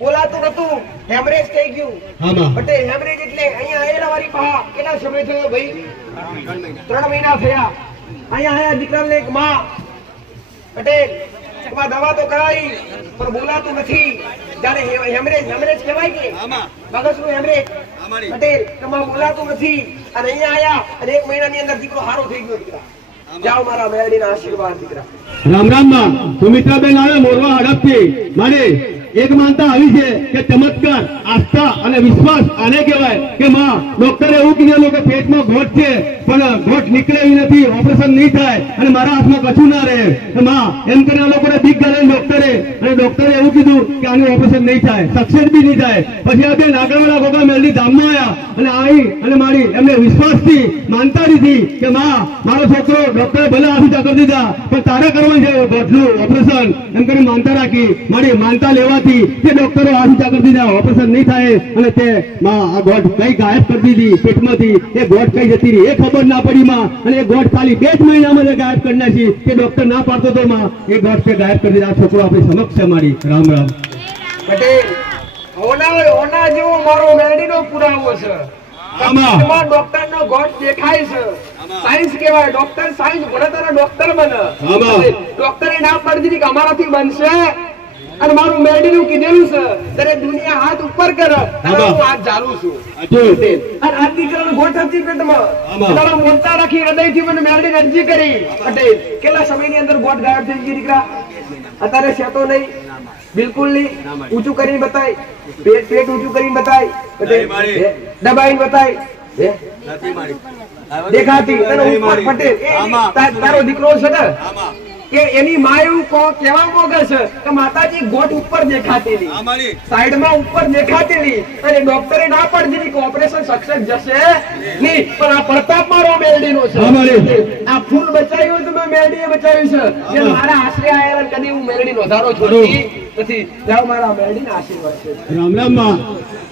બોલાતું નતું, હેમરેજ થઈ ગયું. આમાં બટે હેમરેજ એટલે અહીંયા આયેલા વારી પા કેટલા સમય થયો ભાઈ? 3 મહિના થયા. અહીંયા આયા દીકરાને એક માં પટેલ એમાં દવા તો કરાવી પણ બોલાતું નથી. જાણે હેમરેજ કહેવાય કે મગજનું હેમરેજ પટેલ એમાં બોલાતું નથી. અને અહીંયા આયા અને 1 મહિનાની અંદર દીકરો હારો થઈ ગયો. દીકરા જાઓ મારા મેરડીના આશીર્વાદ. દીકરા રામ રામ માં સુમિત્રાબેન આવે મોરવા હડપથી. મારે એક માનતા આવી છે કે ચમત્કાર, આસ્થા અને વિશ્વાસ આને કહેવાય કે માં ડોક્ટરે એવું કીધેલું કે પેટમાં ઘોટ છે પણ ઘોટ નીકળે એવી નથી, ઓપરેશન નહીં થાય અને મારા હાથમાં કશું ના રહે. માં એમ કરીને આ લોકોને બીક ગળે ડોક્ટરે, અને ડોક્ટરે એવું કીધું કે આનું ઓપરેશન નહીં થાય, સક્સેસ બી નહીં થાય. પછી આ બેન આગળવાળા ગોગા મેલડી ધામમાં આવ્યા અને આવી અને મારી એમને વિશ્વાસથી માનતા દીધી કે માં મારો છોકરો ડોક્ટરે ભલે આશીષ કરી દીધા પણ તારે કરવાનું છે ઘોટનું ઓપરેશન. એમ કરી માનતા રાખી. મારી માનતા લેવાથી તે ડોક્ટરો આશીષ કરી દીધા, ઓપરેશન નહીં થાય અને તે માં આ ગોઠ કઈ ગાયબ કરી દીધી પેટમાંથી. એ ગોઠ કઈ જતી રહી એ ખબર ના પડી માં, અને એ ગોઠ ખાલી 2 જ મહિનામાં ગાયબ કરી નાખી. તે ડોક્ટર ના પાડતો તો માં એ ગોઠ કે ગાયબ કરી દીધા. આ છોકરો આપણી સમક્ષ છે મારી. રામ રામ પટેલ હોના જેવો મારો મેરડીનો પુરાવો છે. આમાં ડોક્ટરનો ગોઠ દેખાય છે. સાયન્સ કહેવાય. ડોક્ટર સાયન્સ ભણે તો ડોક્ટર બને. ડોક્ટરે ના પાડી દીધી કે અમારાથી બનશે. અને મારું મેરડીનું કીધેલું છે ત્યારે દુનિયા હાથ ઉપર કરે અને હું હાથ ચાલુ છું. અને આ દીકરાનો ગોઠ હતી પેટમાં. તારા મોટા રાખી હૃદયથી મને મેરડી અરજી કરી. પટેલ કેટલા સમયની અંદર ગોઠ ગાયબ થઈ ગઈ દીકરા? અત્યારે સેતો નહીં, બિલકુલ નહીં. ઊંચું કરીને બતાય, પેટ ઊંચું કરીને બતાય. પટેલ દબાઈને બતાય. દેખાતી તને ઉપર. પટેલ તારો દીકરો છે ને કે એની માં એવું કહેવા માંગે છે કે માતાજી ગોઠ ઉપર દેખાતેલી, સાઈડમાં ઉપર દેખાતેલી, અને ડોક્ટરે ના પાડી દીધી કે ઓપરેશન સક્સેસ જશે નહીં. પણ આ પ્રતાપ મારો મેરડીનો છે. આ ફૂલ બચાવ્યું તો મેં મેરડીએ બચાવ્યું છે. જે મારા આશરે આયેલા કદી હું મેરડીનો વધારો છોડી નથી. જાઓ મારા મેરડીના આશીર્વાદ છે. રામ રામ માં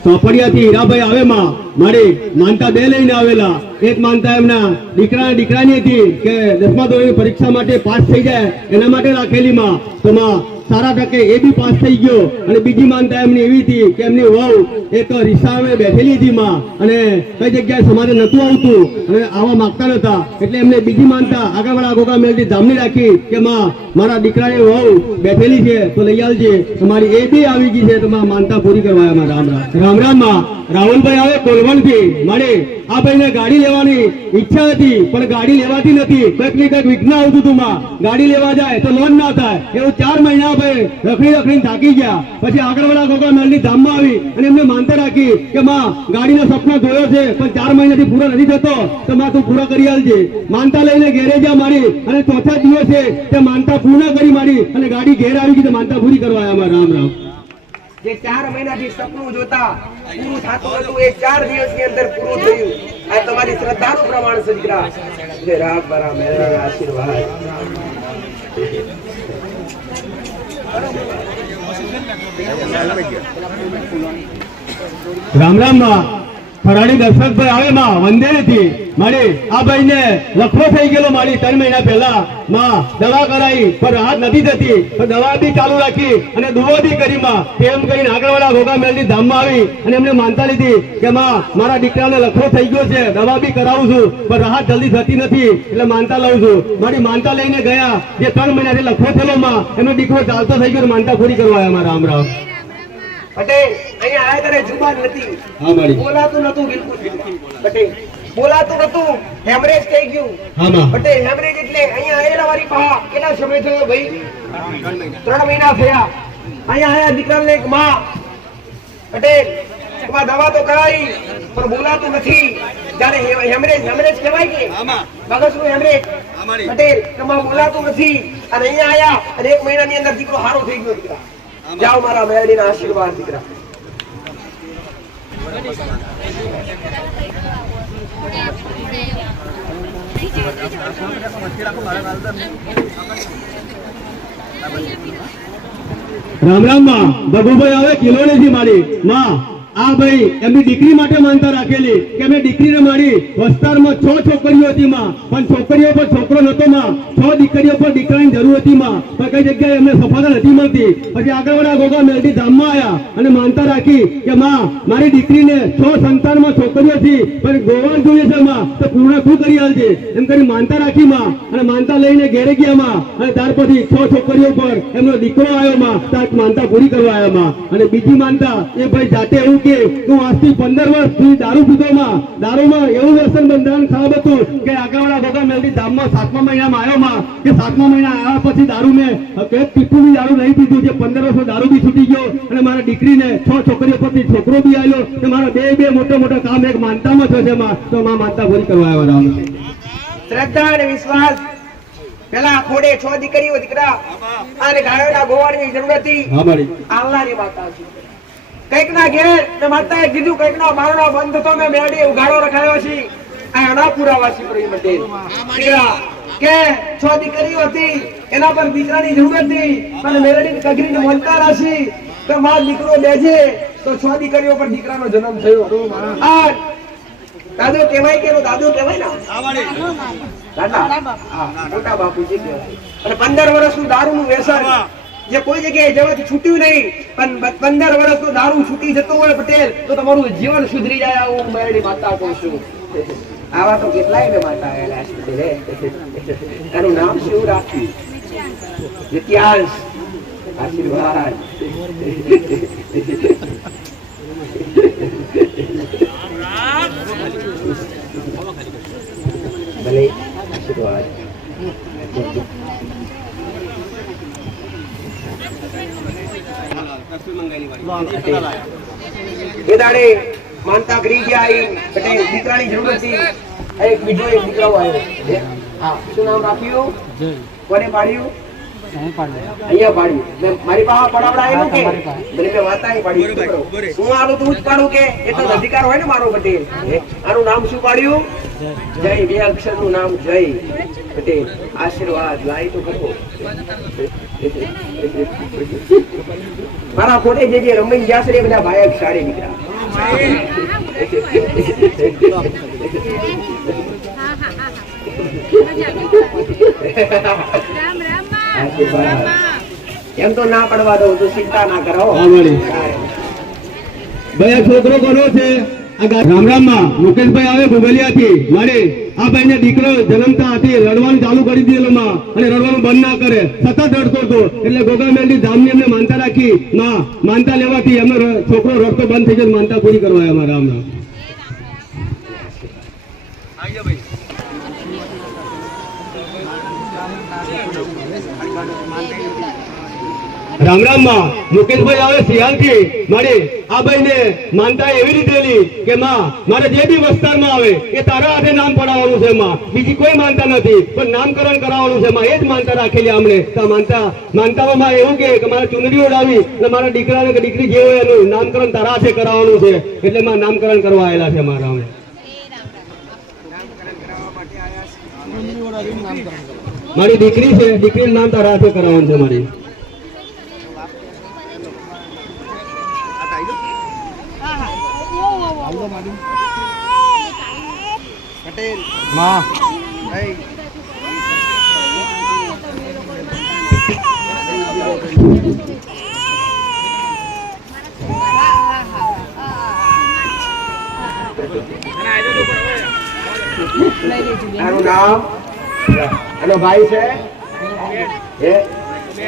ચોપડિયાથી હીરાભાઈ આવે માં મારી માનતા 2 લઈને આવેલા. એક માનતા એમના દીકરાની હતી કે 10મા ધોરણની પરીક્ષા માટે પાસ થઈ જાય એના માટે રાખેલી માં. તો માં સારા ટકે એ બી પાસ થઈ ગયો. અને બીજી માનતા એમની એવી હતી કે એમની વહુ એક રિક્ષામાં બેઠેલી હતી માં, અને કઈ જગ્યાએ સમાજે નતું આવતું અને આવા માંગતા નતા, એટલે એમને બીજી માનતા આગળવાળા ગોગા મેલડી ધામની રાખી કે માં મારા દીકરાની વહુ બેઠેલી છે તો લઈ આવજે. તમારી એ બી આવી ગઈ છે તો માં માનતા પૂરી કરવા. રામ રામ રામ રામ માં રાહુલભાઈ આવે કોલવણથી. મારે આ ભાઈને ગાડી લેવાની ઈચ્છા હતી પણ ગાડી લેવાતી નથી. કંઈક ને કંઈક વિઘ્ન આવતું હતું માં. ગાડી લેવા જાય તો લોન ના થાય એવું 4 મહિના ભાઈ રખડીને થાકી ગયા. પછી આગળવાળા ગોગા મેલડી ધામમાં આવી અને એમને માનતા રાખી કે માં ગાડીનો સપના જોયો છે પણ 4 મહિનાથી પૂરો નથી થતો તો માં તું પૂરો કરી આલજે. માનતા લઈને ઘેરે જા મારી, અને ચોથા દિવસે તે માનતા પૂર્ણ કરી મારી અને ગાડી ઘેર આવી ગઈ તો માનતા પૂરી કરવા આવ્યા. રામ રામ જે 4 મહિનાથી સપનું જોતા પૂરું થતું હતું એ 4 દિવસની અંદર પૂરું થયું. આ તમારી શ્રદ્ધાનું પ્રમાણ છે દીકરા. જય રામ બરા મેરા આશીર્વાદ. રામ રામ માં ફરાડી દર્શકભાઈ આવે માં વંદેથી. મારી આ ભાઈને લખવો થઈ ગયેલો મારી 3 મહિના પહેલા. માં દવા કરાવી પણ રાહત નથી થતી, પણ દવા બી ચાલુ રાખી અને દુઓ બી કરી માં. એમ કરીને આગળવાળા ગોગા મેલડી ધામમાં આવી અને એમને માનતા લીધી કે માં મારા દીકરાને લખવો થઈ ગયો છે, દવા બી કરાવું છું પણ રાહત જલ્દી થતી નથી એટલે માનતા લઉં છું. મારી માનતા લઈને ગયા. જે 3 મહિનાથી લખવો થયેલો માં એનો દીકરો ચાલતો થઈ ગયો, માનતા પૂરી કરવા આવ્યા. રામ રામ પટેલ અહીંયા આયા ત્યારે જુબાન નથી, બોલાતું નતું બિલકુલ. પટેલ બોલાતું નતું, હેમરેજ થઈ ગયું. પટેલ હેમરેજ એટલે અહીંયા આયેલા વારી પા કેટલા સમય થયો ભાઈ? 3 મહિના થયા. અહીંયા આયા દીકરાને એક માં પટેલ એમાં દવા તો કરાવી પણ બોલાતું નથી. જાણે હેમરેજ કહેવાય કે મગજનું હેમરેજ. પટેલ એમાં બોલાતું નથી. અને અહીંયા આયા અને 1 મહિનાની અંદર દીકરો હારો થઈ ગયો. દીકરા જાઓ મારા મેરડીના આશીર્વાદ. દીકરા રામ રામ માં ભગુભાઈ આવે કિલોડીથી મારી માં આ ભાઈ એમની દીકરી માટે માનતા રાખેલી કે મેં દીકરીને મારી વિસ્તારમાં 6 છોકરીઓ હતી માં, પણ છોકરીઓ પર છોકરો નતો માં, 6 દીકરીઓ પર દીકરાની જરૂર હતી માં, પણ કઈ જગ્યાએ એમને સફળતા નથી મળતી. પછી આગળવાળા ગોગા મેલડી ધામમાં આવ્યા અને માનતા રાખી કે માં મારી દીકરીને 6 સંતાનમાં છોકરીઓ હતી પણ ગોવાળ જોઈએ છે માં, તો પૂર્ણ શું કરી હાલજે એમ કરી માનતા રાખી માં, અને માનતા લઈને ઘેરે ગયા માં, અને ત્યાર પછી 6 છોકરીઓ પર એમનો દીકરો આવ્યો માં, ત્યાં માનતા પૂરી કરવા આવ્યા માં. અને બીજી માનતા એ ભાઈ જાતે એવું કે હું આજથી 15 વર્ષથી દારૂ પીધો માં, દારૂમાં એવું વ્યસન બંધારણ ખરાબ હતું કે આગળવાળા ગોગા મેલડી ધામમાં 7મા મહિનામાં આવ્યો માં, કે 7મા મહિના આવ્યા પછી દારૂ મેં એક પીપું બી દારૂ નહીં પીધું, જે 15 વર્ષનો દારૂ બી છૂટી ગયો, અને મારા દીકરીને 6 છોકરીઓ પરથી છોકરો બી આવ્યો, કે મારા બે મોટા મોટા કામ એક માનતામાં થશે માં, તો માં માનતા પૂરી કરવા આવ્યા રામ. શ્રદ્ધા અને વિશ્વાસ પેલા ખોડે 6 દીકરીઓ દીકરા અને ગાયોના ગોવાળની જરૂર હતી. હા મારી આલ્લાની માતા છે. કઈક ના ઘેર તે માતાએ કીધું કઈક નો બારણો બંધ તો મેં મેળી ઉઘાડો રખાયો છે આ અનાપુરા વાસી પ્રેમ માટે દીકરા કે 6 દીકરીઓ હતી એના પર દીકરાની જરૂર હતી, પણ મેળડી કગરીને મોલતા રાશી તો માં દીકરો લેજે તો 6 દીકરીઓ પર દીકરાનો જન્મ થયો. આ દાદો કહેવાય કે દાદો કહેવાય ને દાદા મોટા બાપુજી કહેવાય. અને 15 વર્ષનું દારૂનું વ્યસન જે કોઈ જગ્યાએ જવાથી છૂટ્યું નહીં, પણ 15 વર્ષનો દારૂ છૂટી જતો હોય પટેલ તો તમારું જીવન સુધરી જાય આવું મેરડી માતા કહું છું. આવા તો કેટલાય ને માતા આવેલા છે. એનું નામ શું રાખ્યું? ઇતિહાસ આશીર્વાદ. ભલે આશીર્વાદ. એ દાડે માનતા કરી ગયા પટેલ દીકરાની જરૂર હતી. એક બીજો એક દીકરો આવ્યો. હા શું નામ રાખ્યું? કોને પાડ્યું? અહીંયા પાડ્યું. મારી પાસે પડાવડાયેલું કે મને મેં વાતાએ પાડ્યું. હું આલું તું જ પાડું કે એટલો અધિકાર હોય ને મારો પટેલ. આનું નામ શું પાડ્યું? જય. 2 અક્ષરનું નામ જય પટેલ. આશીર્વાદ લાઈ તો ખરો. મારા ખોટે જે રમઈ ગયા છે બધા ભાઈ સાડી નીકળ્યા. એમ તો ના પડવા દઉં તો ચિંતા ના કરો. ભાઈ છોકરો કોનો છે? રામ રામ માં મુકેશભાઈ આવે ગોગલિયાથી. મારે આ ભાઈ ને દીકરો જન્મતા હતી રડવાનું ચાલુ કરી દીધેલો માં, અને રડવાનું બંધ ના કરે, સતત રડતો હતો. એટલે ગોગા મેલડી ધામની એમને માનતા રાખી માં, માનતા લેવાથી એમનો છોકરો રડતો બંધ થઈ જાય, માનતા પૂરી કરવા આવ્યા રામ રામ. રામ રામ માં મુકેશભાઈ આવે સિયાલથી. મારે આ ભાઈને માનતા એવી લીધેલી કે માં મારે જે બી વિસ્તારમાં આવે એ તારા હાથે નામ પડાવવાનું છે માં, બીજી કોઈ માનતા નથી, પણ નામકરણ કરાવવાનું છે માં, એ જ માનતા રાખેલી અમને. માનતામાં માં એવું કે મારે ચુંદડી ઓઢાવી એટલે મારા દીકરાને કે દીકરી જે હોય એનું નામકરણ તારા હાથે કરાવવાનું છે, એટલે માં નામકરણ કરવા આવેલા છે મારા. અમે મારી દીકરી છે, દીકરીનું નામ તારા હાથે કરાવવાનું છે મારી. પટેલ માં એનો ભાઈ છે.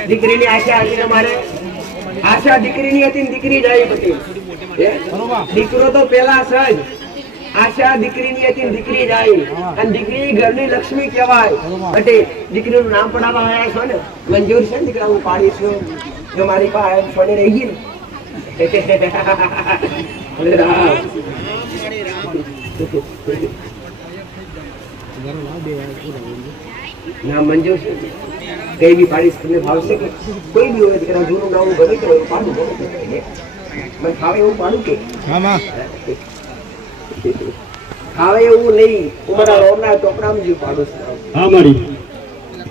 દીકરીની આશા હતી મારે, આશા દીકરીની હતી ને દીકરી જાય પટેલ. દીકરો તો પેલા સજ, આશા દીકરીની હતી ને દીકરી જાય, અને દીકરી ઘરની લક્ષ્મી કહેવાય. પટેલ દીકરીનું નામ પડાવવા આવ્યા છો ને, મંજૂર છે ને દીકરા? હું પાડીશું જો મારી પાસે છોડી રહી ગઈ ના મંજૂર છે. કઈ બી પાડીશ તમને ભાવશે કે કોઈ બી હોય દીકરા જૂનું નામ ગમે તે હોય પાડું મને ફાવે એવું પાડું કે ફાવે એવું નહીં. હું મારા રોડના ચોપડામાં જ પાડું છું. હા મારી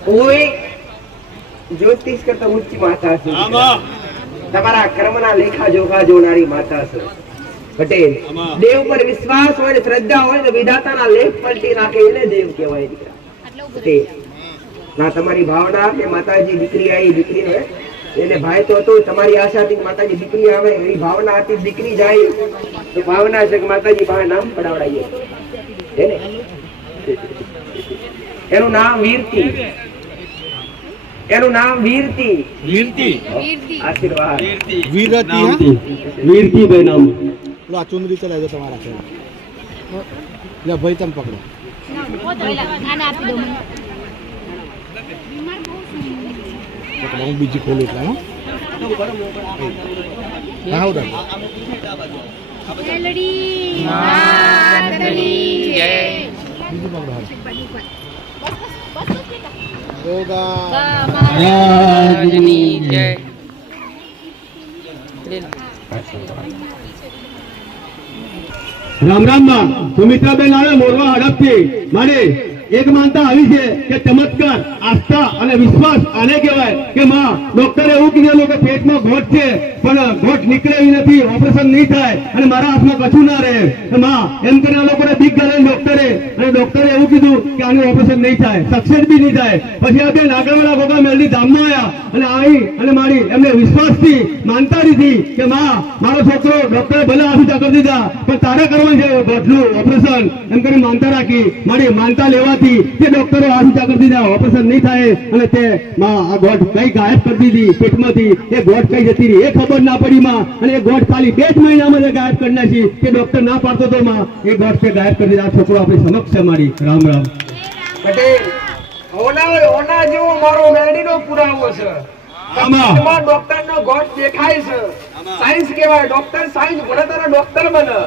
હું જ્યોતિષ કરતા ઊંચી માતા છું. તમારા કર્મના લેખા જોખા જોનારી માતા છે. પટેલ દેવ પર વિશ્વાસ હોય ને શ્રદ્ધા હોય ને વિધાતાના લેખ પલટી નાખે એને દેવ કહેવાય દીકરા. પટેલ ના તમારી ભાવના કે માતાજી દીકરી આવી દીકરી ને એને ભાઈ તો હતો તમારી આશાથી માતાજી દીકરી આવે એવી ભાવના હતી દીકરી જાય તો ભાવના છે કે માતાજી પાસે નામ પડાવડાવીએ એને એનું નામ વીરતી એનું નામ વીરતી વીરતી આશીર્વાદ વીરતી વીરતી ભાઈ નામ લો આ ચુંદડી ચલાવી દો તમારા છે લે ભાઈ તમે પકડો હું બીજી ખોલું એટલે હા હા ઉડા બીજું પકડો રામ રામ માં સુમિત્રાબેન આવે મોરવા હડપથી મારે એક માનતા આવી છે કે ચમત્કાર આસ્થા અને વિશ્વાસ આને કહેવાય કે માં ડોક્ટરે એવું કીધેલું કે પેટમાં ગોઠ છે પણ ગોઠ નીકળે એવી નથી ઓપરેશન નહીં થાય અને મારા હાથમાં કશું ના રહે માં એમ કરીને આ લોકોને બીક ગયેલી ડોક્ટરે અને ડોક્ટરે એવું કીધું કે આનું ઓપરેશન નહીં થાય સક્સેસ બી નહીં થાય પછી આ બેન આગળવાળા ગોગા મેલડી ધામમાં આવ્યા અને આવી અને મારી એમને વિશ્વાસથી માનતા દીધી કે માં મારો છોકરો ડોક્ટરે ભલે આફીતા કરી દીધા પણ તારે કરવાનું છે ગોઠનું ઓપરેશન એમ કરી માનતા રાખી મારી માનતા લેવાથી તે ડોક્ટરો આફીતા કરી દીધા ઓપરેશન નહીં થાય અને તે માં આ ગોઠ કઈ ગાયબ કરી દીધી પેટમાંથી એ ગોઠ કઈ જતી રહી એ ખબર ના પડી માં અને એ ગોઠ ખાલી 2 જ મહિનામાં ગાયબ કરી નાખી કે ડોક્ટર ના પાડતો તો માં એ ગોઠ કે ગાયબ કરી દીધા. આ છોકરો આપણી સમક્ષ છે મારી. રામ રામ પટેલ ઓના જેવો મારો મેલડીનો પુરાવો છે આમાં ડોક્ટરનો ગોઠ દેખાય છે સાયન્સ કહેવાય ડોક્ટર સાયન્સ ભણે તારા ડોક્ટર બને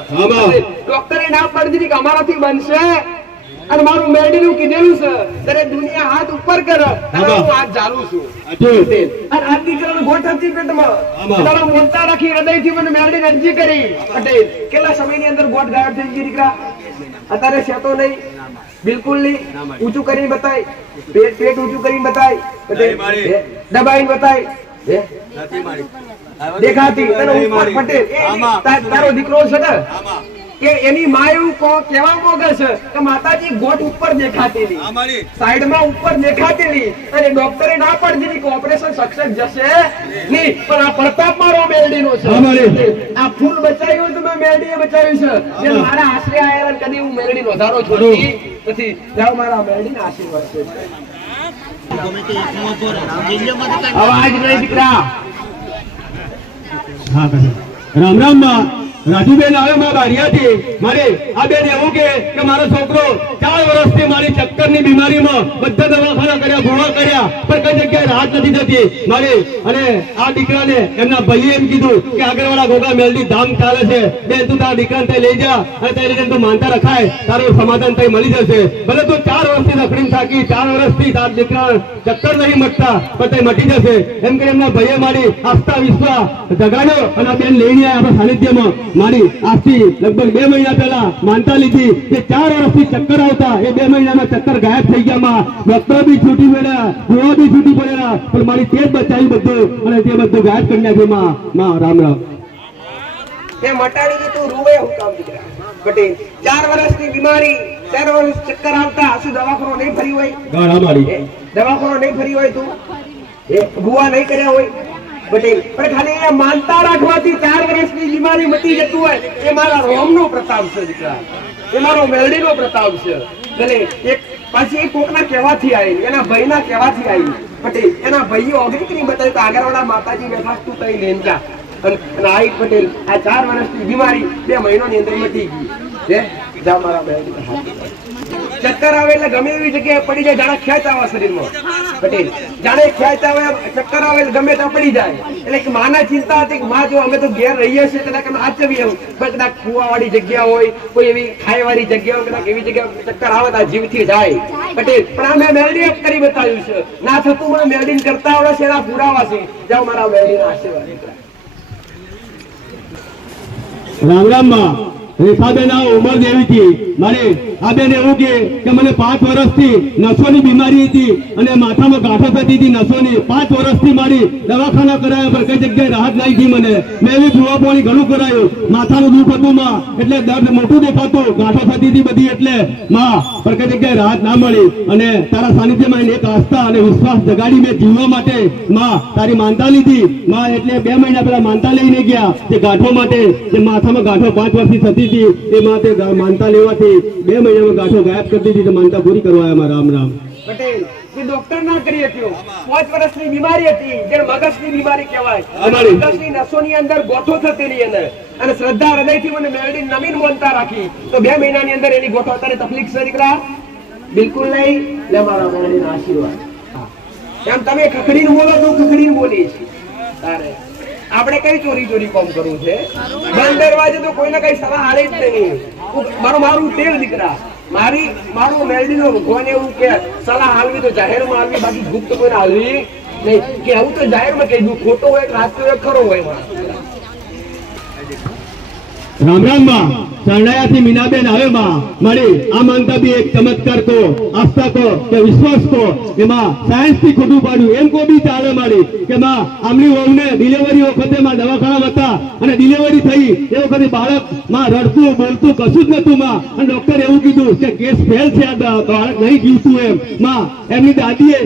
ડોક્ટરે ના પડી કે અમારાથી બનશે અને મારું મેલડીનું કીધેલું છે ત્યારે દુનિયા હાથ ઉપર કરે ત્યારે હું હાથ ચાલુ છું અને આ દીકરાનો ગોઠ હતી પેટમાં તારા મોટા રાખી હૃદયથી મને મેલડીને અરજી કરી પટેલ કેટલા સમયની અંદર ગોઠ ગાયબ થઈ ગઈ દીકરા અત્યારે સેતો નહીં બિલકુલ નહીં ઊંચું કરીને બતાય પેટ ઊંચું કરીને બતાય દબાઈને બતાય દેખાતી તને ઉપર પટેલ તારો દીકરો છે ને કે એની માં એવું કહેવા માંગે છે કે માતાજી ગોઠ ઉપર દેખાતી સાઈડમાં ઉપર દેખાતી અને ડોક્ટરે ના પાડી કે ઓપરેશન સક્સેસ જશે નહીં પણ આ પ્રતાપ મારો મેલડીનો છે આ ફૂલ બચાવ્યું તો મેં મેલડીએ બચાવ્યું છે જે મારા આશરે આયેલા કદી હું મેલડીનો ધારો છોડી નથી જાવ મારા મેલડીના આશીર્વાદ છે અવાજ નહીં દીકરા. હા રામ રામ માં રાજુબેન આવે માં બારિયાથી મારે આ બેન એવું કે મારો છોકરો 4 વર્ષથી મારી ચક્કરની બીમારીમાં બધા દવાખાના કર્યા ગુણા કર્યા પણ કઈ જગ્યાએ રાહત નથી થતી મારે અને આ દીકરાને એમના ભાઈએ એમ કીધું કે આગળવાળા ગોગા મેલડી ધામ ચાલે છે બેન તું તારા દીકરાને ત્યાં લઈ જા અને ત્યાં લઈને તું માનતા રખાય તારું સમાધાન ત્યાં મળી જશે ભલે તું 4 વર્ષથી રખડીને થાકી 4 વર્ષથી તારા દીકરા ચક્કર નહીં મટતા પણ તે મટી જશે એમ કરી એમના ભાઈએ મારી આસ્થા વિશ્વાસ જગાડ્યો અને આ બેન લઈને આવ્યા આપણા સાનિધ્યમાં મારી આજથી લગભગ 2 મહિના પહેલા માનતા લીધી કે 4 વર્ષથી ચક્કર આવતા એ 2 મહિનામાં ચક્કર ગાયબ થઈ ગયા માં ડોક્ટર બી છૂટી પડ્યા ગુણો બી છૂટી પડ્યા પણ મારી તે જ બચાવી બધું અને તે બધું ગાયબ કરી નાખ્યું માં રામ રામ તે મટાડી તું રૂવે હું કામ દીકરા પટેલ 4 વર્ષની બીમારી 4 વર્ષ ચક્કર આવતા શું દવાખાનો નહીં ફરી હોય ગાડા મારી દવાખાનો નહીં ફરી હોય તું એ ભૂવા નહીં કર્યા હોય પટેલ પણ ખાલી એ માનતા રાખવાથી 4 વર્ષની બીમારી મટી જતું હોય એ મારા રોમનો પ્રતાપ છે દીકરા એ મારો મેલડીનો પ્રતાપ છે ભલે એક પાછી એક કોકના કહેવાથી આવી એના ભાઈના કહેવાથી આવી પટેલ એના ભાઈઓ અગ્નિકરી બતાવ્યું કે આગળવાળા માતાજી બેઠા તું તઈ લઈને જા અને આઈ પટેલ આ 4 વર્ષની બીમારી 2 મહિનાની અંદર મટી ગઈ હે જા મારા મેલડી ચક્કર આવે એટલે ગમે એવી જગ્યાએ પડી જાય જાણે ખેંચ આવે શરીરમાં પટેલ જાણે ખેંચ આવે ચક્કર આવે ગમે ત્યાં પડી જાય એટલે માના ચિંતા હતી કે માં જો અમે તો ઘેર રહીએ છીએ કદાચ અમે આચવીએ પણ કદાચ કુવાવાળી જગ્યા હોય કોઈ એવી ખાઈવાળી જગ્યા હોય કદાચ એવી જગ્યા ચક્કર આવે તો જીવથી જાય પટેલ પણ આ મેં મેલડી કરી બતાવ્યું છે ના થતું મને મેલડી કરતા આવડે છે એના પુરાવા છે જાઓ મારા મેલડીના આશીર્વાદ. રામ રામ માં રેખાબેન આ ઉંમર જેવી હતી મારી આ બેન એવું કે મને 5 વર્ષથી નસોની બીમારી હતી અને માથામાં ગાંઠો થતી હતી નસોની 5 વર્ષથી મારી દવાખાના કરાયા પર કઈ જગ્યાએ રાહત નહીં થઈ મને મેં એવી દુઆ પાણી ઘણું કરાયું માથાનું દુઃખ હતું માં એટલે દર્દ મોટું દેખાતું ગાંઠો થતી હતી બધી એટલે માં પર કઈ જગ્યાએ રાહત ના મળી અને તારા સાનિધ્યમાં એક આસ્થા અને વિશ્વાસ જગાડી મેં જીવવા માટે માં તારી માનતા લીધી માં એટલે 2 મહિના પહેલા માનતા લઈને ગયા તે ગાંઠો માટે જે માથામાં ગાંઠો 5 વર્ષથી થતી હતી એ માટે માનતા લેવાથી 2 મહિનામાં ગાંઠો ગાયબ કરી દીધી તો માનતા પૂરી કરવા આવ્યા રામ રામ પટેલ જે ડોક્ટર ના કરી શક્યો 5 વર્ષની બીમારી હતી જે મગજની બીમારી કહેવાય મગજની નસોની અંદર ગોઠો થતી અંદર અને શ્રદ્ધા હૃદયથી મને મેળવી નવીન મોનતા રાખી તો 2 મહિનાની અંદર એની ગોઠો અત્યારે તકલીફ છે દીકરા બિલકુલ નહીં લે મારા મેળવીના આશીર્વાદ એમ તમે ખખડીને બોલો તો ખખડીને બોલીશ તારે આપણે કઈ ચોરી કોમ કરવું છે બંધ દરવાજે તો કોઈને કઈ સલાહ હાલે જ નહીં મારું તેલ દીકરા મારું મેલડીનો કોઈને એવું કે સલાહ હાલવી તો જાહેરમાં હાલવી બાકી ગુપ્ત કોઈને હાલવી નહીં કે આવું તો જાહેરમાં કહી ખોટો હોય રાસ્તો હોય ખરો હોય રામ રામ માં શરણાયાથી મીનાબેન આવે માં મારી આ માનતા બી એક ચમત્કાર કો આસ્થા કો કે વિશ્વાસ કો એમાં સાયન્સ થી ખોટું પાડ્યું એમ કો બી ચાલે મારી કે માં આમની વહુને ડિલિવરી વખતે માં દવાખાના હતા અને ડિલિવરી થઈ એ વખતે બાળક માં રડતું બોલતું કશું જ નતું માં અને ડોક્ટર એવું કીધું કે કેસ ફેલ છે આ બાળક નહીં જીવતું એમ માં એમની દાદીએ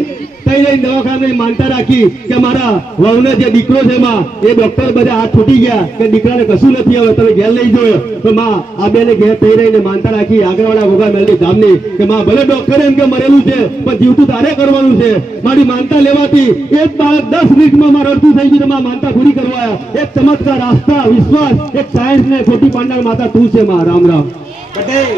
તઈ લઈને દવાખાને માનતા રાખી કે મારા વહુને જે દીકરો છે માં એ ડોક્ટર બધા હાથ છૂટી ગયા કે દીકરાને કશું નથી હવે તમે ઘેર લઈ જોયો તો માં આ બેને ઘેર થઈ રહીને માનતા રાખી આગળવાળા ભોગા મેલડી ધામની કે માં ભલે ડોક્ટર એમ કે મરેલું છે પણ જીવતું તારે કરવાનું છે મારી માનતા લેવાથી એક બાળક 10 મિનિટમાં મારું અડધું થઈ ગયું માં માનતા પૂરી કરવાયા એક ચમત્કાર આસ્થા વિશ્વાસ એક સાયન્સ ને ખોટી પાડનાર માતા તું છે માં રામ રામ પટેલ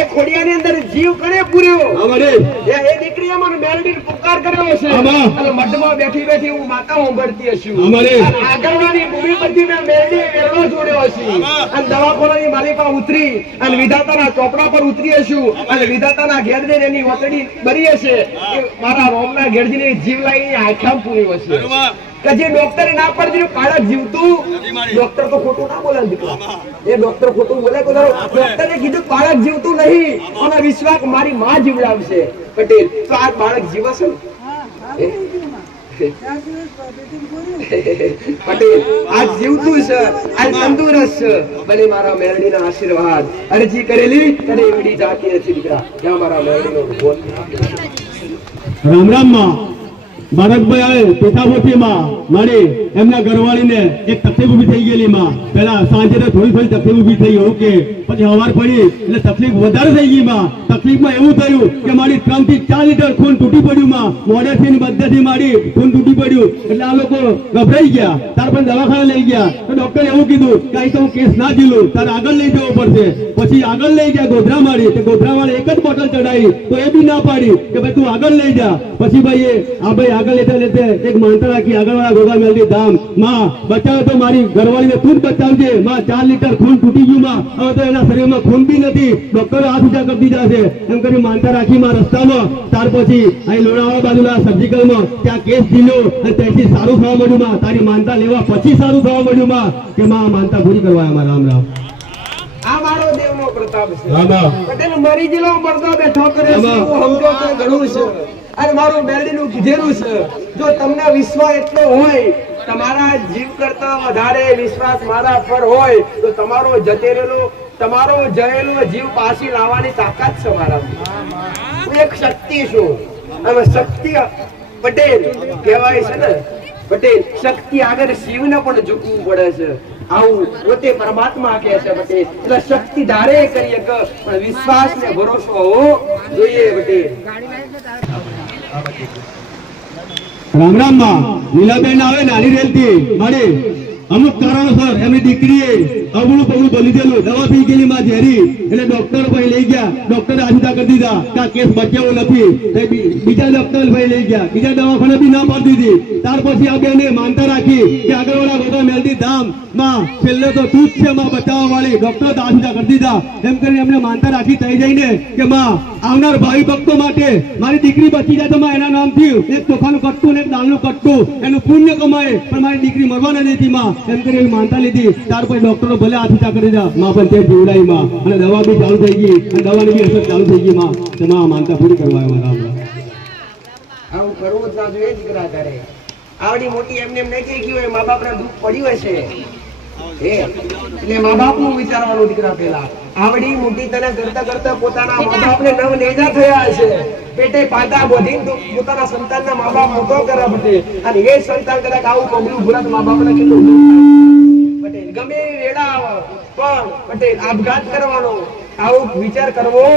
એ ખોડિયાની અંદર જીવ કણે પૂર્યો અમારે એ દીકરીએ મને મેલડીને પુકાર કર્યો છે અને મઠમાં બેઠી હું માતા સાંભળતી હશું અમારે આગળવાની ભૂમિ પરથી મેં મેલડીએ વેરણો જોડ્યો હશે અને દવાખાનાની માલિકા ઉતરી અને વિધાતાના ચોપડા પર ઉતરી હશું અને વિધાતાના ઘેર જઈને એની વતડી બરી હશે એ મારા રોમના ઘેર જઈને જીવ લાવીને આખ્યામ પૂર્યો હશે કે જે ડોક્ટરે ના પડતી બાળક જીવતું ડોક્ટર તો ખોટું ના બોલે દીકરા એ ડોક્ટર ખોટું બોલે તો ડોક્ટરે કીધું બાળક જીવતું નહીં અને વિશ્વાસ મારી માં જીવડાવશે પટેલ તો આ બાળક જીવશે પટેલ આજ જીવતું છે આજ તંદુરસ્ત છે ભલે મારા મેરડીના આશીર્વાદ અરજી કરેલી તને એવડી જાતી નથી દીકરા જ્યાં મારા મેરડીનો બોલ રામ રામ માં ભારતભાઈ આવે પિતાપોતીમાં મારી એમના ઘરવાળીને એક તકલીફ ઊભી થઈ ગયેલી માં પેલા સાંજે થોડી તકલીફ ઊભી થઈ ઓકે પછી હવાર પડી એટલે તકલીફ વધારે થઈ ગઈ માં તકલીફમાં એવું થયું કે મારી 3 થી 4 લીટર ખૂન તૂટી પડ્યું માં મોઢેથી બધેથી મારી ખૂન તૂટી પડ્યું એટલે આ લોકો ગભરાઈ ગયા ત્યાર પછી દવાખાને લઈ ગયા તો ડોક્ટરે એવું કીધું કે અહીં તો હું કેસ ના ઝીલું તારે આગળ લઈ જવો પડશે પછી આગળ લઈ ગયા ગોધરા મારી તે ગોધરાવાળા એક જ બોટલ ચડાવી તો એ બી ના પાડી કે ભાઈ તું આગળ લઈ જા પછી ભાઈ આ ભાઈ આગળ લેતે એક માનતા રાખી આગળવાળા ગોગા મેલડી ધામ માં બચાવે તો મારી ઘરવાળીને તું જ બચાવજે માં 4 લીટર ખૂન તૂટી ગયું માં હવે તો એના શરીરમાં ખૂન બી નથી ડોક્ટરો હાથ ઊંચા કરી દીધા છે એમ કરી માનતા રાખી માં રસ્તામાં ત્યાર પછી અહીં લોણાવાળા બાજુના સર્જિકલમાં ત્યાં કેસ દીધો અને ત્યાંથી સારું થવા મળ્યું માં તારી માનતા લેવા પછી સારું થવા મળ્યું માં કે માં માનતા પૂરી કરવા રામ રામ આ મારો દેવનો પ્રતાપ છે પટેલ મરી ગયેલો મરદો બેઠો કરે છે હું સમજો તો ઘણું છે અને મારું મેલડીનું કીધેલું છે જો તમને વિશ્વાસ એટલો હોય તમારા જીવ કરતા વધારે વિશ્વાસ મારા પર હોય તો તમારો જતેરેલો તમારો જયેલો જીવ પાછી લાવવાની તાકાત છે મારામાં હું એક શક્તિ છું અને શક્તિ પટેલ કહેવાય છે ને પટેલ શક્તિ આગળ શિવને પણ ઝૂકવું પડે છે આવું પોતે પરમાત્મા કહે છે પટેલ એટલે શક્તિ ધારે કરી શકે પણ વિશ્વાસ ને ભરોસો હોવો જોઈએ પટેલ રામ રામ માં લીલાબેન આવે નાની રેલથી મારી અમુક કારણોસર એમની દીકરીએ અવળું પગલું બોલી દેલું દવા પી ગયેલી માં ઝેરી એટલે ડોક્ટર ભાઈ લઈ ગયા ડોક્ટરે આશીતા કરી દીધા કે આ કેસ બચ્યો નથી બીજા ડોક્ટર ભાઈ લઈ ગયા બીજા દવાખાને બી ના પાડી દીધી ત્યાર પછી આ બેને માનતા રાખી કે આગળવાળા ગોગા મેલડી ધામ માં છેલ્લે તો તું જ છે માં બચાવવા વાળી ડોક્ટરે આશીતા કરી દીધા એમ કરીને એમને માનતા રાખી થઈ જઈને કે માં આવનાર ભાવિ ભક્તો માટે મારી દીકરી બચી જાય તો માં એના નામથી એક ચોખાનું કટ્ટું ને એક દાળનું કટ્ટું એનું પુણ્ય કમાય પણ મારી દીકરી મરવાના નથી માં એમ કરીને માનતા લીધી. ત્યાર પછી ડોક્ટરો ભલે હાથીચા કરી દીધા માં, પણ તે જીવડાઈ માં, અને દવા બી ચાલુ થઈ ગઈ, અને દવાની બી અસર ચાલુ થઈ ગઈ માં. તેમાં માનતા પૂરી કરવા આવ્યા રામ રામ. આવું કરવું જ ના જોઈએ દીકરા તારે. આવડી મોટી એમને એમ નહીં થઈ ગયું હોય, મા બાપને દુઃખ પડ્યું હશે એટલે મા બાપ નું વિચારવાનું દીકરા. પેલા આવડી મોટી તને કરતા કરતા પોતાના મા બાપને નવ નેજા થયા હશે, પેટે પાટા બોધીને પોતાના સંતાનના મા બાપ મોટો કરવા પડે, અને એ સંતાન કદાચ આવું પગલું ભૂલા મા બાપને કેટલું પટેલ ગમે વેળા પણ પટેલ આપઘાત કરવાનો આવો વિચાર કરવો.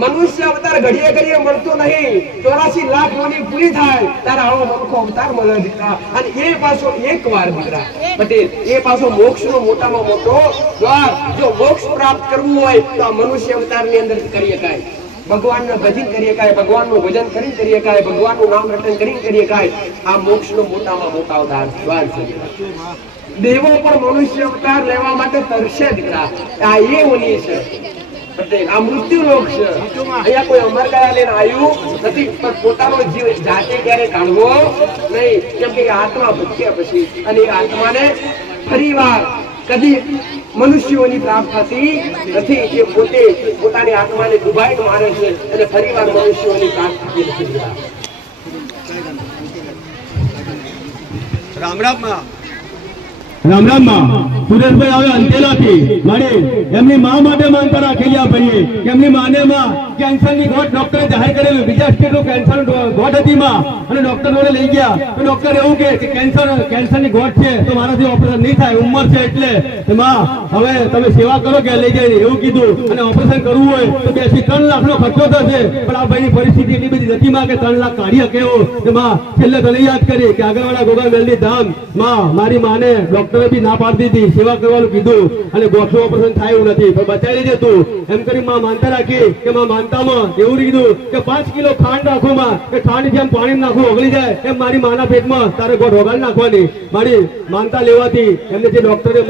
મનુષ્ય અવતાર ઘડીએ ઘડીએ મળતો નહીં, 84 લાખ યોની પૂરી થાય તારા આવો મનુષ્ય અવતાર મળે દીકરા. અને એ પાછો એકવાર દીકરા પટેલ, એ પાછો મોક્ષનો મોટામાં મોટો દ્વાર. જો મોક્ષ પ્રાપ્ત કરવું હોય તો આ મનુષ્ય અવતારની અંદર કરી શકાય. ભગવાનનું ભજન કરી શકાય, ભગવાનનું ભજન કરી શકાય, ભગવાનનું નામ રટન કરી શકાય. આ મોક્ષનો મોટામાં મોટા દ્વાર છે. દેવો પણ મનુષ્ય અવતાર લેવા માટે તરસે દીકરા. આ એ ઓની છે પટેલ, આ મૃત્યુ લોક છે. અહીંયા કોઈ અમર ગયા લઈને આવ્યું નથી, પણ પોતાનો જીવ જાતે ક્યારે કાઢવો નહીં, કેમ કે આત્મા ભટક્યા પછી, અને એ આત્માને ફરીવાર કદી મનુષ્યોની પ્રાપ્ત થતી નથી. એ પોતે પોતાની આત્માને ડુબાઈ મારે છે, અને ફરીવાર મનુષ્યોની પ્રાપ્ત થતી નથી. રામ રામ માં. રામ રામ માં. સુરેશભાઈ આવે અંતેલાથી મારી એમની માં માટે માનતા રાખેલી આ ભાઈએ કે એમની માને માં કેન્સરની ગોઠ ડોક્ટરે જાહેર કરેલું, બીજા સ્ટેટનું કેન્સર ગોઠ હતી માં, અને ડોક્ટર જોડે લઈ ગયા તો ડોક્ટર એવું કે કેન્સરની ગોઠ છે તો મારાથી ઓપરેશન નહીં થાય, ઉંમર છે એટલે. માં હવે તમે સેવા કરો કે લઈ જાય એવું કીધું, અને ઓપરેશન કરવું હોય તો 2 થી 3 લાખનો ખર્ચો થશે. પણ આ ભાઈની પરિસ્થિતિ એટલી બધી નથી માં કે 3 લાખ કાઢી શકે એવું. માં છેલ્લે તને યાદ કરી કે આગળવાળા ગોગા મેલડી ધામ માં મારી માને ડોક્ટરે બી ના પાડી દીધી, સેવા કરવાનું કીધું, અને ગોઠનું ઓપરેશન થાય એવું નથી, પણ બચાવી લેજે તું એમ કરી માં માનતા રાખી. કે માં માનતામાં એવું કીધું કે 5 કિલો ખાંડ નાખો માં, કે ખાંડ જેમ પાણી નાખવું ઓગળી જાય એમ મારી માના પેટમાં તારે ગોઠ ઓગાળી નાખવાની. મારી માનતા લેવાથી એમને જે ડોક્ટરે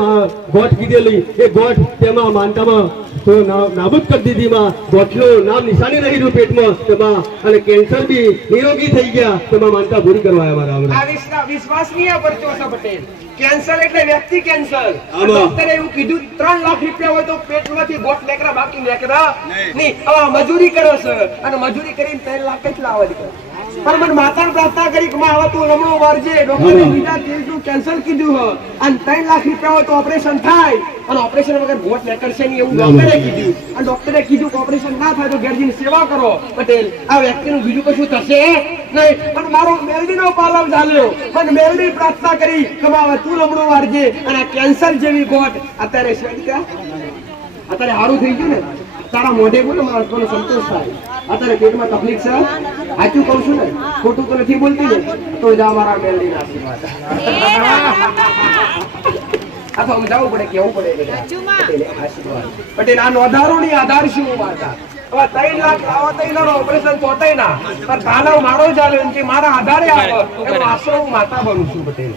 ગોઠ કીધેલી એ ગોઠ તેમાં માનતામાં તો નાબૂદ કરી દીધી માં. ગોઠનું નામ નિશાની રહી રહ્યું પેટમાં તેમાં, અને કેન્સર બી નિરોગી થઈ ગયા. તેમાં માનતા પૂરી કરવા આવ્યા. આ વિશ્વાસનીય પરચો છે પટેલ. કેન્સર એટલે વ્યક્તિ કેન્સર. ડોક્ટરે એવું કીધું 3 લાખ રૂપિયા હોય તો પેટમાંથી ગોઠ નીકળા, બાકી નીકળા નહીં. મજૂરી કરે છે, અને મજૂરી કરીને 3 લાખ કેટલા આવે દીકરા. પણ મને માતાને પ્રાર્થના કરી કે માં હવે તું લમણો વારજે. ડોક્ટરે બીજા તેજનું કેન્સર કીધું હ, અને 3 લાખ રૂપિયા હોય તો ઓપરેશન થાય, અને ઓપરેશન વગર ગોઠ નીકળશે નહીં એવું ડોક્ટરે કીધું. અને ડોક્ટરે કીધું કે ઓપરેશન ના થાય તો ઘેરજીને સેવા કરો. પટેલ આ વ્યક્તિનું બીજું કશું થશે નહીં. પણ મારો મેલડીનો પાલવ ચાલ્યો, મને મેલડી પ્રાર્થના કરી કે હવે તું લમણો વારજે, અને આ કેન્સર જેવી ગોઠ અત્યારે છે અત્યારે સારું થઈ ગયું ને તારા મોઢે બોલો મારો સંતોષ થાય. અત્યારે પેટમાં તકલીફ છે, સાચું કહું છું ને, ખોટું તો નથી બોલતી ને, તો જા મારા મેલડીના આશીર્વાદ. આ તો સમજાવવું પડે, કેવું પડે આશીર્વાદ. પટેલ આ નોંધારોની આધાર શું વાર્તા. હવે 3 લાખ લાવો તો ઓપરેશન તોટાય ના, પણ કાલવ મારો ચાલે કે મારા આધારે આવે એનો આશરો હું માતા બનું છું. પટેલ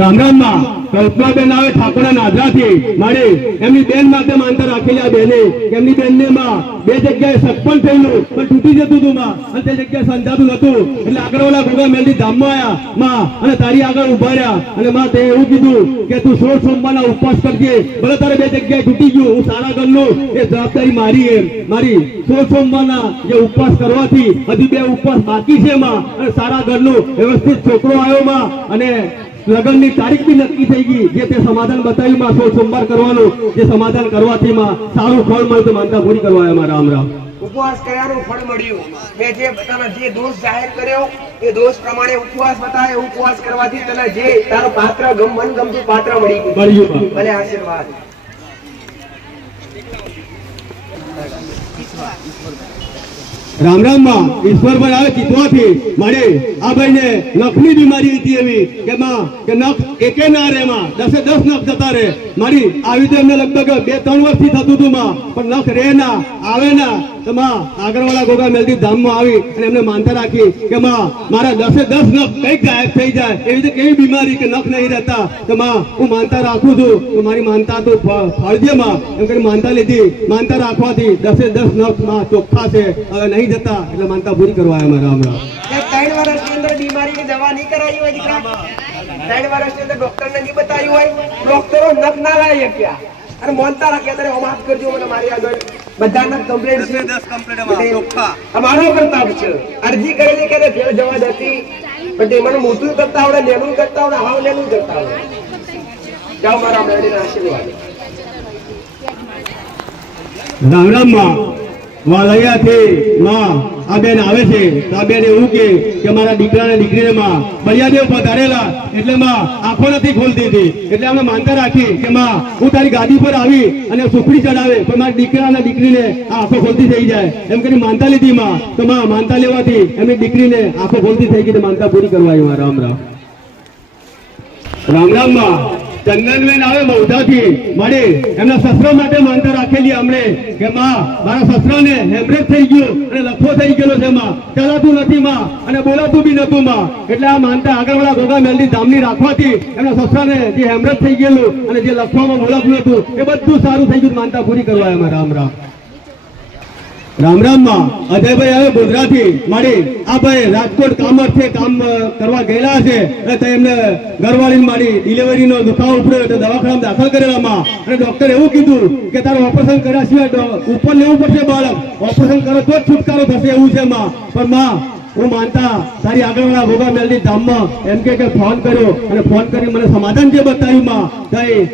રામ રામ માં. કલ્પનાબેન આવે ઠાકોરના નાદરાથી મારી એમની બેન માટે માનતા રાખેલી. આ બેને એમની બેનને માં 2 જગ્યાએ સગપણ થયેલું પણ તૂટી જતું હતું માં, અને તે જગ્યાએ સંધાતું હતું. એટલે આગળવાળા ગોગા મેલડી ધામમાં આવ્યા માં, અને તારી આગળ ઉભા રહ્યા, અને માં તે એવું કીધું કે તું 16 સોમવારના ઉપવાસ કરજે. ભલે તારે 2 જગ્યાએ તૂટી ગયું, હું સારા ઘરનું એ જવાબદારી મારી. એમ મારી 16 સોમવારના જે ઉપવાસ કરવાથી હજુ 2 ઉપવાસ બાકી છે માં, અને સારા ઘરનું વ્યવસ્થિત છોકરો આવ્યો માં, અને લગ્નની તારીખ બી નક્કી થઈ ગઈ. જે તે સમાધાન બતાવ્યું માં 16 સોમવાર કરવાનું, જે સમાધાન કરવાથી માં સારું ફળ મળતું. માનતા પૂરી કરવા આવ્યા માં. રામ રામ. ઉપવાસ કર્યાનું ફળ મળ્યું. મેં જે બધાના જે દોષ જાહેર કર્યો એ દોષ પ્રમાણે ઉપવાસ બતાવે. ઉપવાસ કરવાથી તને જે તારું પાત્ર મનગમતું પાત્ર મળી ગયું. ભલે આશીર્વાદ. રામ રામ માં. ઈશ્વરભાઈ આવે ચિતવાથી મારે આ ભાઈને નખની બીમારી હતી એવી કે માં કે નખ એકે ના રે માં, 10 નખ જતા રે. મારી આવી તો એમને લગભગ 2-3 વર્ષથી થતું હતું માં, પણ નખ રે ના આવે ના. તો માં આગળવાળા ગોગા મેલડી ધામમાં આવી અને એમને માનતા રાખી કે માં મારા 10 નખ કઈક ગાયબ થઈ જાય. એવી તો કેવી બીમારી કે નખ નહીં રહેતા. તો માં હું માનતા રાખું છું, તો મારી માનતા તો ફળજે માં એમ કરી માનતા લીધી. માનતા રાખવાથી 10 નખ માં ચોખ્ખા છે, હવે નહીં જતા. એટલે માનતા પૂરી કરવા આવ્યા. રામ રામ. 3 વર્ષની અંદર બીમારીની દવા નહીં કરાવી હોય દીકરા, 3 વર્ષની અંદર ડોક્ટરને નહીં બતાવ્યું હોય, ડોક્ટરો નખ ના લાવી શક્યા અને મોનતા રાખ્યા ત્યારે માફ કરજો મને મારી આગળ બધાના કમ્પ્લેન્ટ છે, 10 કમ્પ્લેન્ટ અમારો પ્રતાપ છે. અરજી કરેલી કે ફેલ જવા હતી પણ મને મોટું કરતા આવડે, નેનું કરતા આવડે, હાવ નેનું કરતા આવડે. જાઓ મારા મેળીના આશીર્વાદ. રામ રામ માં વાલૈયાથી માં આ બેન આવે છે તો આ બેન એવું કે મારા દીકરાને દીકરીને માં બળિયાદેવ પધારેલા એટલે માં આંખો નથી ખોલતી હતી એટલે અમે માનતા રાખી કે માં હું તારી ગાદી પર આવી અને સુખડી ચડાવે પણ મારા દીકરા અને દીકરીને આ આંખો ખોલતી થઈ જાય એમ કરીને માનતા લીધી માં. તો માં માનતા લેવાથી એમની દીકરીને આંખો ખોલતી થઈ ગઈ, માનતા પૂરી કરવા આવી. રામ રામ રામ રામ માં ચંદનબેન આવે મૌધાથી મળે એમના સસરા માટે માનતા રાખેલી અમને કે માં મારા સસરાને હેમરેજ થઈ ગયું અને લખો થઈ ગયેલો છે માં, ચલાતું નથી માં અને બોલાતું બી નતું માં. એટલે આ માનતા આગળવાળા ગોગા મેલડી ધામની રાખવાથી એમના સસરાને જે હેમરેજ થઈ ગયેલું અને જે લખવામાં બોલાતું નતું એ બધું સારું થઈ ગયું. માનતા પૂરી કરવા એમાં. રામ રામ રામ રામ માં અજયભાઈ આવે ગોધરાથી મારી આ ભાઈ રાજકોટ કામ અર્થે કામ કરવા ગયેલા છે એટલે એમને ઘરવાળી મારી ડિલિવરીનો દુખાવો ઉપડ્યો એટલે દવાખાનામાં દાખલ કરેલા માં અને ડોક્ટરે એવું કીધું કે તારું ઓપરેશન કર્યા સિવાય ઉપર લેવું પડશે બાળક, ઓપરેશન કરો તો જ છુટકારો થશે એવું છે માં. પણ માં હું માનતા તારી આગળવાળા ભોગા મેલડી ધામમાં એમ કે ફોન કર્યો અને ફોન કરી મને સમાધાન જે બતાવ્યું માં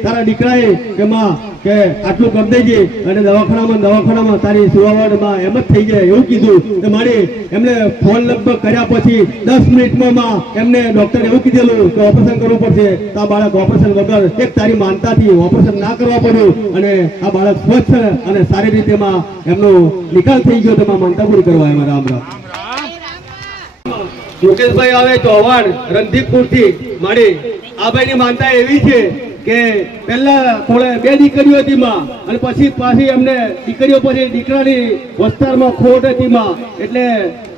તારા દીકરાએ કે માં કે આટલું કરી દેજે અને દવાખાનામાં તારી સુવાવાડમાં એમ જ થઈ જાય એવું કીધું. તો મારે એમને ફોન લગભગ કર્યા પછી 10 મિનિટમાં એમને ડોક્ટરે એવું કીધેલું કે ઓપરેશન કરવું પડશે. તો આ બાળક ઓપરેશન વગર એક તારી માનતાથી ઓપરેશન ના કરવા પડ્યું અને આ બાળક સ્વચ્છ અને સારી રીતે માં એમનો નિકાલ થઈ ગયો. તો માનતા પૂરી કરવા એમાં. રામ રામ યોગેશભાઈ આવે ચૌહાણ રણદીપપુર થી મારી આ ભાઈ ની માનતા એવી છે કે પહેલા થોડે 2 દીકરીઓ હતી માં અને પછી પાછી એમને દીકરીઓ પછી દીકરાની વસ્તારમાં ખોટ હતી માં એટલે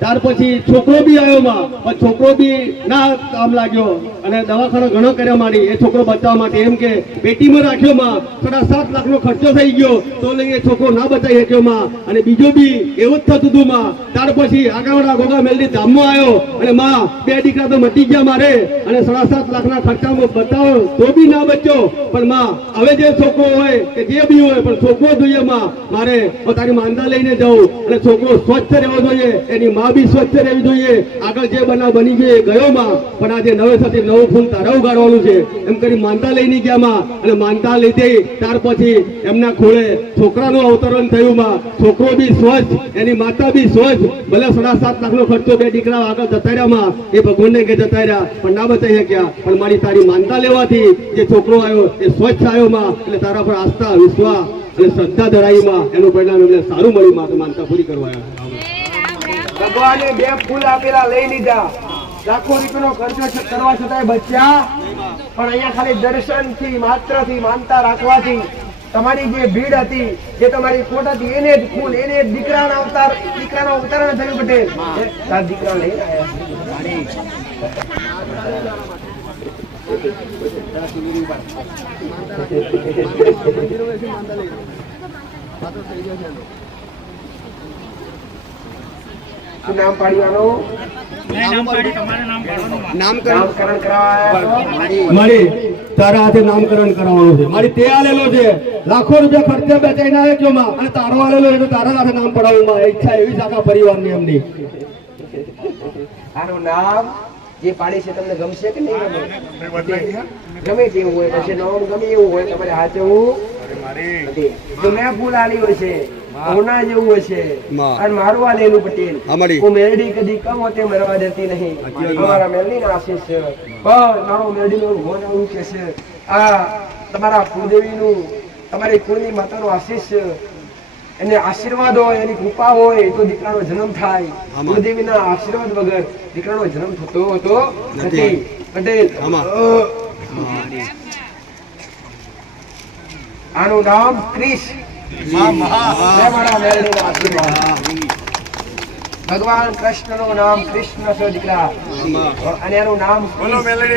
ત્યાર પછી છોકરો બી આવ્યો માં પણ છોકરો બી ના કામ લાગ્યો અને દવાખાનો ઘણો કર્યા માંડી એ છોકરો બચાવવા માટે એમ કે પેટીમાં રાખ્યો માં 7.5 લાખનો ખર્ચો થઈ ગયો તો લઈને છોકરો ના બચાવી શક્યો માં. અને બીજો બી એવું જ થતું હતું માં. ત્યાર પછી આગળવાળા ગોગા મેલડી ધામમાં આવ્યો અને માં 2 દીકરા તો મટી ગયા મારે અને 7.5 લાખના ખર્ચામાં બતાવો તો બી ના બચ્યો. પણ માં હવે જે છોકરો હોય કે જે બી હોય પણ છોકરો જોઈએ માં મારે તારી માનતા લઈને જવું અને છોકરો સ્વચ્છ રહેવો જોઈએ, એની માં બી સ્વચ્છ રહેવી જોઈએ. આગળ જે બનાવ બની ગયો એ ગયો માં પણ આજે નવે સાથે નવું ફૂલ તારા ઉગાડવાનું છે એમ કરી માનતા લઈને ગયા માં અને માનતા લીધી. ત્યાર પછી એમના ખોળે છોકરાનું અવતરણ થયું માં. છોકરો બી સ્વચ્છ, એની માતા બી સ્વચ્છ. ભલે 7.5 લાખનો ખર્ચો 2 દીકરા આગળ જતા રહ્યા માં એ ભગવાનને કે જતા રહ્યા પણ ના બચાવી શક્યા. પણ મારી તારી માનતા લેવાથી જે છોકરો આવ્યો એ સ્વચ્છ આવ્યો માં એટલે તારા પર આસ્થા વિશ્વાસ અને શ્રદ્ધા ધરાવી માં એનું પરિણામ એમને સારું મળ્યું માં. માનતા પૂરી કરવા ભગવાને 2 ફૂલ આપેલા લઈ લીધા, લાખો રૂપિયાનો ખર્ચો કરવા છતાંય બચ્યા. પણ અહીંયા ખાલી દર્શનથી માત્રથી માનતા રાખવાથી તમારી જે ભીડ હતી જે તમારી ખોટ હતી એને જ ફૂલ એને જ દીકરાનો અવતારણ થયું. પટેલ તાર દીકરા લઈને નામ પાડવાનું નામકરણ મારી તારા હાથે નામકરણ કરાવવાનું છે. મારી તે આલેલો છે લાખો રૂપિયા ખર્ચે બેચાઈને આવ્યો માં અને તારો આલેલો એટલે તારા હાથે નામ પડાવવું ઈચ્છા એવી આખા પરિવારની એમની. આનું નામ જે પાડી છે તમને ગમશે કે નહીં ગમે? ગમે તેવું હોય પછી નામ ગમે એવું હોય તમારે હાથે ગમે ફૂલ આલી હોય છે હોના જેવું હોય છે અને મારું આલેલું પટેલ હું મેરડી કદી કમ હોતે મરવા દેતી નહીં. અમારા મેરડી ના આશીષ છે બસ મારો મેરડી નું ભગવાન એવું કે છે આ તમારા કુળદેવી નું તમારી કુળની માતાનો આશીષ છે એને આશીર્વાદ હોય એની કૃપા હોય તો દીકરાનો જન્મ થાય. કુળદેવીના આશીર્વાદ વગર દીકરાનો જન્મ થતો હતો નથી. પટેલ આનું નામ ક્રિશ. ભગવાન કૃષ્ણ નું નામ કૃષ્ણ છે દીકરા અને એનું નામ બોલો મેલડી.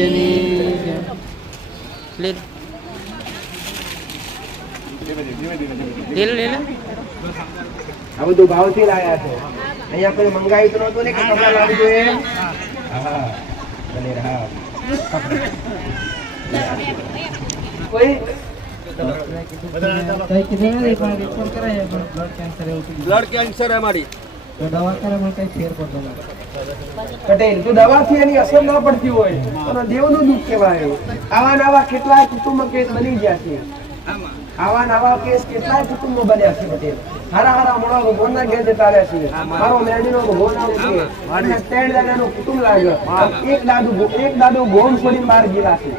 જેની લે લે આ બધું ભાવથી લાયા છે. અહીંયા કોઈ મંગાવ્યું તો નહોતું ને કે કપડા લાવવું જોઈએ. હા ભલે રાહ. કોઈ બ્લડ કેન્સર હે મારી પટેલ જો દવાથી એની અસર ન પડતી હોય તો દેવનું દુઃખ કહેવાય. આવા નવા કેટલાય કુટુંબ કેસ બની ગયા છે. આવા નવા કેસ કેટલાય કુટુંબો બન્યા છે. પટેલ હારા હારા મોડા ભગવાનના ઘેર જતા રહ્યા છે. મારો મેરડીનો ભગવાન આવે છે અને 3 દાદાનું કુટુંબ લાગ્યો. એક દાદો ગોમ છોડીને બહાર ગયેલા છે.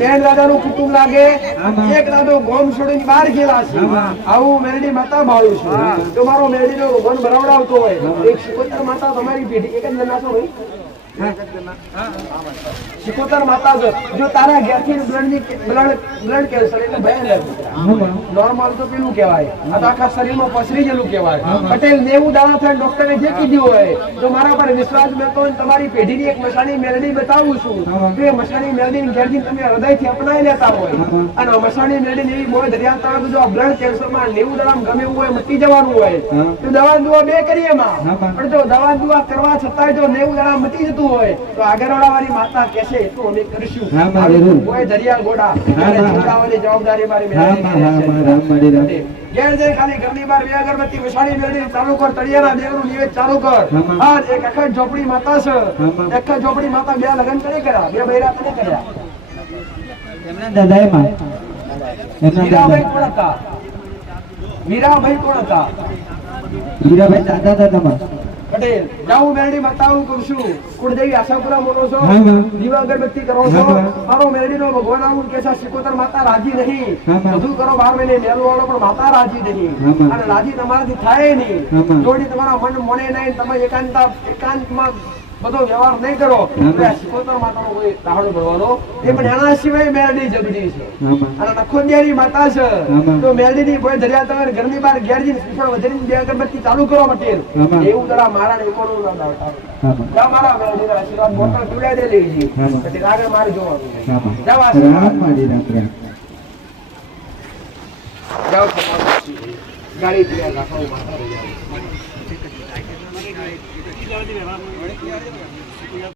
3 દાદાનું કુટુંબ લાગે, એક દાદો ગોમ છોડીને બહાર ગયેલા છે. આવું મેરડી માતા ભાળ્યું છે. તો મારો મેરડીનો ભગવાન બરાવડાવતો હોય એક શિકોતર માતા તમારી પેઢી એક જ જણા છો ભાઈ. શિકોતર માતા જો તારા ઘેરથી બ્લડ કેન્સર એટલે ભયાનક. નોર્મલ તો પેલું કહેવાય, આ તો આખા શરીરમાં પસરી ગયેલું કહેવાય. પટેલ 90 દાડા થઈને ડોક્ટરે જે કીધું હોય તો મારા પર વિશ્વાસ બેઠો તમારી પેઢીની એક મસાણી મેલડી બતાવું છું. તો એ મસાણી મેલડી ઘેરથી તમે હૃદયથી અપનાવી લેતા હોય અને મસાણી મેલડી એવી બોય દરિયા તળાવ જો બ્લડ કેન્સરમાં 90 દાડા ગમે એવું હોય મટી જવાનું હોય તો દવા દુવા બે કરીએ માં. પણ જો દવા દુવા કરવા છતાંય જો 90 દાડા મટી જતું હોય તો આગળવાળા વાળી માતા કહેશે તો અમે કરીશું. કોઈ દરિયા ગોડા છોડાવવાની જવાબદારી મારી મેળવી. ઘેર જઈ ખાલી ઘરની બહાર 2 અગરબત્તી વિસાડી મેળવી ચાલુ કર. તળિયાના દેવનું નિવેદ ચાલુ કર. હા એક અખંડ ઝોપડી માતા છે. અખંડ ઝોપડી માતા 2 લગ્ન કરી કર્યા, 2 બૈરા કરી કર્યા. એમના દાદાએ માં મીરાભાઈ કોણ હતા? મીરાભાઈ કોણ હતા? હીરાભાઈ દાદા દાદામાં પટેલ જાઉં મેરડી બતાવું કરું છું. કુળદેવી આશાપુરા બોલો છો, દીવા અગરબત્તી કરો છો. મારો મેરડીનો ભગવાન આવું કે છે શિકોતર માતા રાજી નહીં. બધું કરો 12 મહિને મેલું વાળો પણ માતા રાજી નહીં. અને રાજી તમારાથી થાય નહીં. જોડી તમારા મન મોને નહીં. તમે એકાંતમાં બધો વ્યવહાર નહીં કરો શિકોતર માતાનો કોઈ દાહડો ભરવાનો એ પણ એના સિવાય મેરડી જબરી છે અને નખોદિયાની માતા છે. તો મેરડીની કોઈ દરિયા તમે ઘરની બહાર ઘેર જઈને શ્રીફળ વધેરીને 2 અગરબત્તી ચાલુ કરો પટેલ. એવું જરા મારા એકોનું ના દાવતા મારા મેરડીના આશીર્વાદ બોટલ પીવડાવી દે લેવી પછી આગળ મારે જોવાનું જાવ આશીર્વાદ જાવ ગાડી તૈયાર રાખો માતા